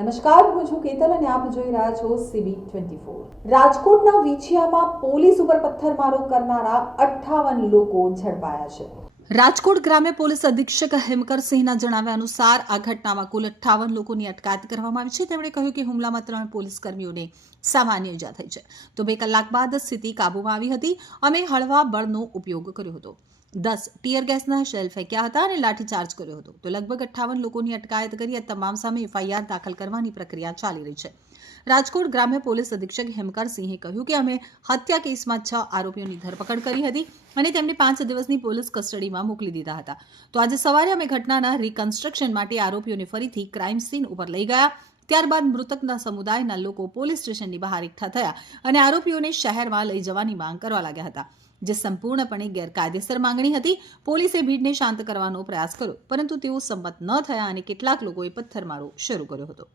નમસ્કાર, હું છું કેતલ અને આપ જોઈ રહ્યા છો સીબી ટ્વેન્ટી ફોર રાજકોટના વિછિયામાં પોલીસ ઉપર પથ્થરમારો કરનારા અઠ્ઠાવન લોકો ઝડપાયા છે. રાજકોટ ગ્રામ્ય પોલીસ અધિક્ષક હેમકરસિંહના જણાવ્યા અનુસાર આ ઘટનામાં કુલ અઠ્ઠાવન લોકોની અટકાયત કરવામાં આવી છે. તેમણે કહ્યું કે હુમલામાં ત્રણ પોલીસ કર્મીઓને સામાન્ય ઇજા થઈ છે. તો બે કલાક બાદ સ્થિતિ કાબૂમાં આવી હતી. અમે હળવા બળનો ઉપયોગ કર્યો હતો. દસ ટીયર ગેસના શેલ ફેંક્યા હતા અને લાઠીચાર્જ કર્યો હતો તો લગભગ અઠ્ઠાવન લોકોની અટકાયત કરી આ તમામ સામે એફઆઈઆર દાખલ કરવાની પ્રક્રિયા ચાલી રહી છે રાજકોટ ગ્રામ્ય પોલીસ અધિક્ષક હેમકરસિંહે કહ્યું કે અમે હત્યા કેસમાં છ આરોપીઓની ધરપકડ કરી હતી અને તેમને પાંચ દિવસની પોલીસ કસ્ટડીમાં મોકલી દીધા હતા તો આજે સવારે અમે ઘટનાના રિકન્સ્ટ્રક્શન માટે આરોપીઓને ફરીથી ક્રાઇમ સીન ઉપર લઈ ગયા ત્યારબાદ મૃતકના સમુદાયના લોકો પોલીસ સ્ટેશનની બહાર એકઠા થયા અને આરોપીઓને શહેરમાં લઈ જવાની માંગ કરવા લાગ્યા હતા જે સંપૂર્ણપણે ગેરકાયદેસર માંગણી હતી. પોલીસે ભીડને શાંત કરવાનો પ્રયાસ કર્યો, પરંતુ તેઓ સંમત ન થયા અને કેટલાક લોકોએ પથ્થરમારો શરૂ કર્યો હતો.